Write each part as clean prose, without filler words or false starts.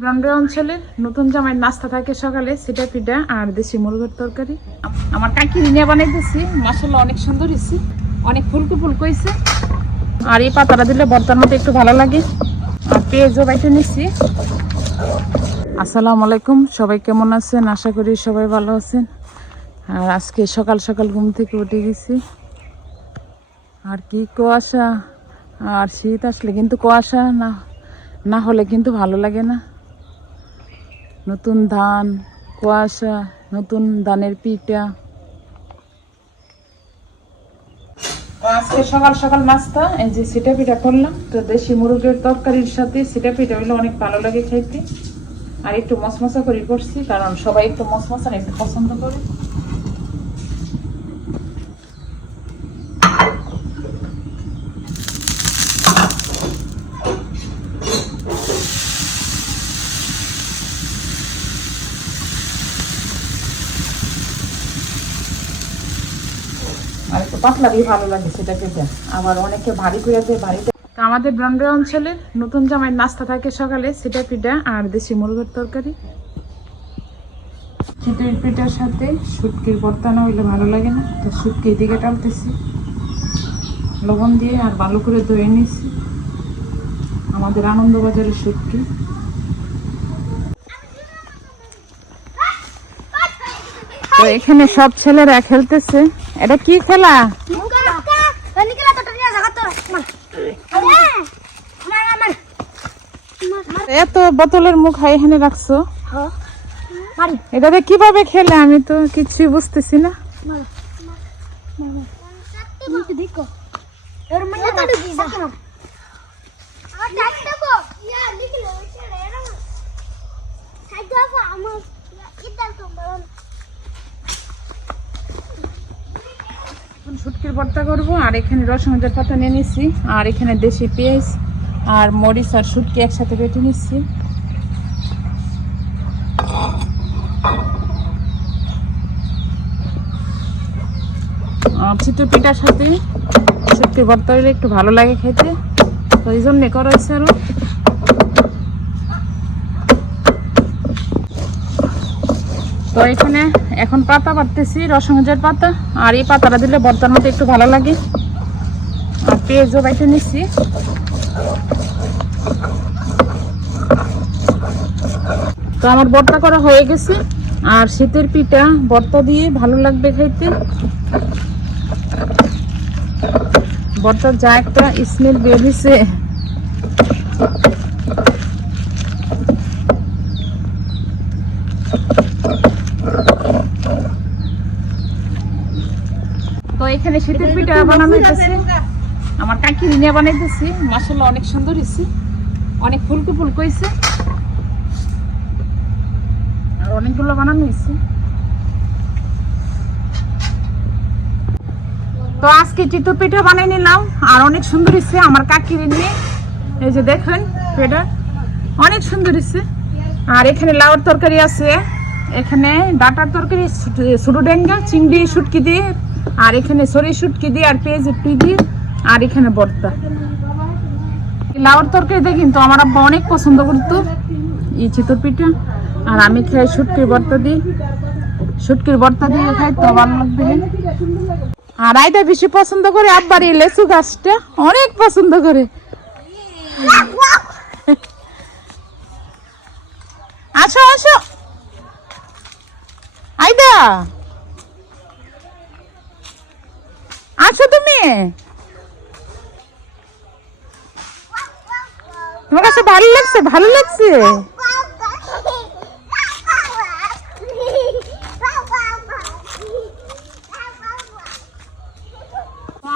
ব্রাহ্মণ অঞ্চলের নতুন জামাইয়ের নাস্তা থাকে সকালে সেটা পিঠা আর দেশি মুরগের তরকারি। আমার কাকি নিয়ে বানাইতেছি, মাশাআল্লাহ অনেক সুন্দর হয়েছে, অনেক ফুলকো ফুলকো হয়েছে। আর এই পাতাটা দিলে ভর্তার মতো একটু ভালো লাগে। আর পেঁয়াজও বাইটে নিচ্ছি। আসসালামু আলাইকুম, সবাই কেমন আছেন? আশা করি সবাই ভালো আছেন। আর আজকে সকাল সকাল ঘুম থেকে উঠে গেছি। আর কি কুয়াশা, আর শীত আসলে কিন্তু কুয়াশা না হলে কিন্তু ভালো লাগে না। নতুন ধান, কুয়াশা, নতুন ধানের পিঠা। আজকে সকাল সকাল নাস্তা এই যে সিটা পিঠা করলাম। তো দেশি মুরগের তরকারির সাথে সিটা পিঠা হইলে অনেক ভালো লাগে খাইতে। আর একটু মশমশা করে করছি, কারণ সবাই একটু মশমশা একটু পছন্দ করে। আর একটু পাতলা দিয়ে ভালো লাগে সেটা খেতে। আবার অনেকে ভারী করে দেয়, ভারীতে। আমাদের ব্রাহ্মণ অঞ্চলের নতুন জামাইয়ের নাস্তা থাকে সকালে সেটা পিঠা আর দেশি মুরগের তরকারি। চিতই পিঠার সাথে শুটকির ভর্তা না হইলে ভালো লাগে না। তো শুটকি দিকে টালতেছি লবণ দিয়ে, আর ভালো করে ধুয়ে নিচ্ছি। আমাদের আনন্দবাজারের শুটকি। তো এখানে সব ছেলেরা খেলতেছে। এটা কি খেলা? এত বোতলের মুখ এখানে রাখছো, এটাতে কিভাবে খেলে? আমি তো কিছু বুঝতেছি না। শুটকির ভর্তা করবো। আর এখানে রসুনের পাতা নিয়ে নিচ্ছি, আর এখানে দেশি পেঁয়াজ আর মরিচ আর শুটকি একসাথে বেটে নিচ্ছি। চিতই পিঠার সাথে শুটকির ভর্তা হলে একটু ভালো লাগে খেতে, তো এই জন্য করা হয়েছে। আরো তো এখানে এখন পাতা বাটতেছি, রসুনের পাতা। আর এই পাতাটা দিলে ভর্তার মতো একটু ভালো লাগে। আর পেঁয়াজও বাইটে নিচ্ছি। তো আমার ভর্তা করা হয়ে গেছে। আর শীতের পিঠা ভর্তা দিয়ে ভালো লাগবে খাইতে। ভর্তার যা একটা স্মেল বের হয়েছে। তো এখানে শীতের পিঠা বানানো হইতেছে, আমার কাকি নিয়ে বানাইতেছি। মাশাআল্লাহ অনেক সুন্দর হয়েছে, অনেক ফুলকো ফুলকো হয়েছে। আর অনেকগুলো বানানো হয়েছে। তো আজকে চিতই পিঠা বানাই নিলাম, আর অনেক সুন্দর হয়েছে আমার কাকির নিয়ে। এই যে দেখেন পিঠা অনেক সুন্দর হয়েছে। আর এখানে লাউর তরকারি আছে, এখানে ডাটার তরকারি, ছোটো ডেঙ্গা চিংড়ি শুটকি দিয়ে, আর এখানে সরি শুটকি দিয়ে, আর পেঁয়াজ একটু দিয়ে, আর এখানে ভর্তা। লাউর তরকারি দিয়ে কিন্তু আমার আব্বা অনেক পছন্দ করতো এই চিতই পিঠা। আর আমি খাই শুটকির ভর্তা দিয়ে, খাই তো ভালো লাগবে। আর আইটা বেশি পছন্দ করে আব্বার এই লেচু গাছটা অনেক পছন্দ করে। আসো আসো আইদা, আসো তুমি। তোমার কাছে ভালো লাগছে? ভালো লাগছে।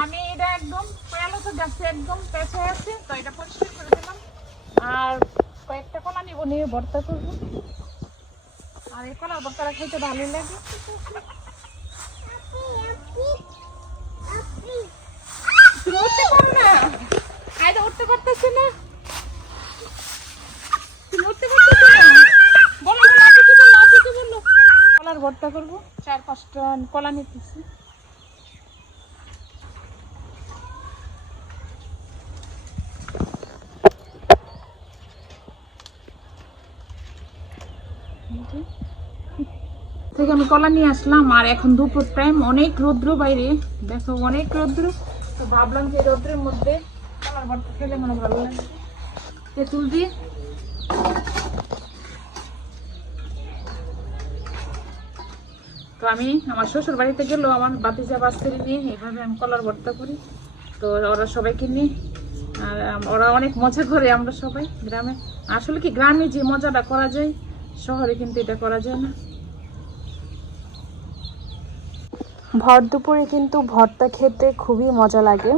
আমি এটা একদম গাছে একদম পেঁচে আছে, তো এটা পরিষ্কার করে দিলাম। আর কয়েকটা কলা নিয়ে ভর্তা করবো। আর এই কলার ভর্তাটা খেতে ভালো লাগে। উঠতে পারো না, আইদা উঠতে পারতেছে না। তুমি উঠতে পারতেছে না, বলো বলো আপনি কি বললো, আপনি কি বললো। কলার ভর্তা করবো, 4-5টা কলা নিতেছি। বাড়িতে থেকে আমি কলা নিয়ে আসলাম। আর এখন দুপুর টাইম, অনেক রৌদ্র বাইরে, দেখো অনেক রৌদ্র। তো ভাবলাম যে রৌদ্রের মধ্যে কলার ভর্তা খেলে মনে ভালো লাগে তেঁতুল দিয়ে। তো আমি আমার শ্বশুর বাড়িতে গেলেও আমার বাতিজা বাচ্চারি নিয়ে এইভাবে আমি কলার ভর্তা করি। তো ওরা সবাইকে নিয়ে, আর ওরা অনেক মজা করে। আমরা সবাই গ্রামে, আসলে কি গ্রামে যে মজাটা করা যায় শহরে কিন্তু এটা করা যায় না। ভর দুপুরে কিন্তু ভর্তা খেতে খুবই মজা লাগে।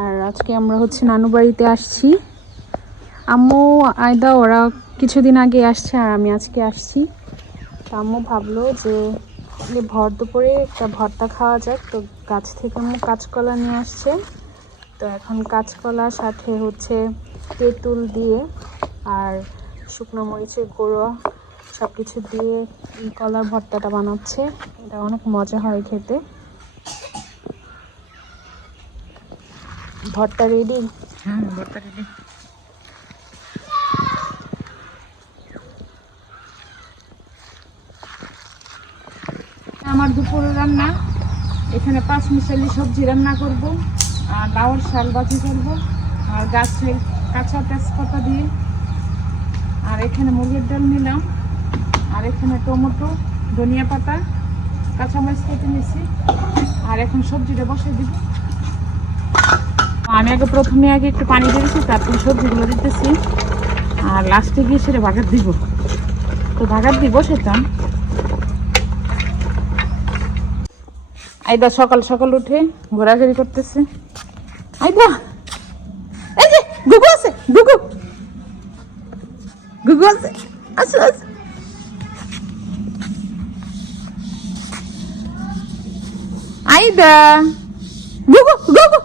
আর আজকে আমরা হচ্ছে নানু বাড়িতে আসছি। আম্মু আয়দা ওরা কিছুদিন আগে আসছে আর আমি আজকে আসছি। তো আম্মু ভাবলো যে ভর দুপুরে একটা ভর্তা খাওয়া যাক। তো গাছ থেকে আম্মু কাঁচকলা নিয়ে আসছে। তো এখন কাঁচকলার সাথে হচ্ছে তেঁতুল দিয়ে আর শুকনো মরিচের গুঁড়ো সব কিছু দিয়ে এই কলার ভর্তাটা বানাচ্ছে। এটা অনেক মজা হয় খেতে। ভর্তা রেডি? হ্যাঁ, ভর্তা রেডি। আমার দুপুরের রান্না, এখানে 5 মিশালি সবজি রান্না করব, আর লাউর শাক ভাজি করব, আর গাছের কাঁচা তেজপাতা দিয়ে, আর এখানে মুগের ডাল নিলাম, আর এখানে টমেটো, ধনিয়া পাতা, কাঁচামরিচ কেটে নিয়েছি। আর এখন সবজিটা বসিয়ে দিব। আমি প্রথমে একটু পানি দিয়েছি, তারপরে সবজিগুলো দিতেছি, আর লাস্টে গিয়ে সেটা ভাগাত দিব। তো ভাগাত দিব সেটা। আইদা সকাল সকাল উঠে ঘোরাঘুরি করতেছে। আইদা, এই যে গুগু আছে, গুগু গুগু আছে, আসো আসো। আইদা, গুগু গুগু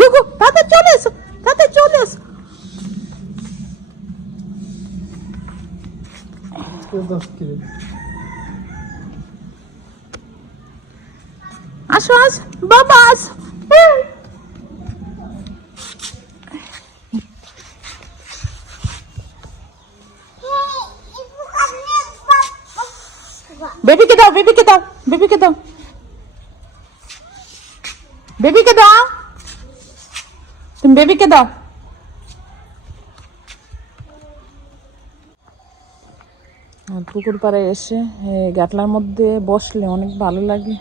গুগু, তাড়াতাড়ি চলে এসো, তাড়াতাড়ি চলে এসো। আসো আসো বাবা, আসো। বেবিকে দাও, বেবিকে দাও, বেবিকে দাও, বেবিকে দাও, তুমি বেবিকে দাও। পুকুর পাড়ে এসে গাটলার মধ্যে বসলে অনেক ভালো লাগে।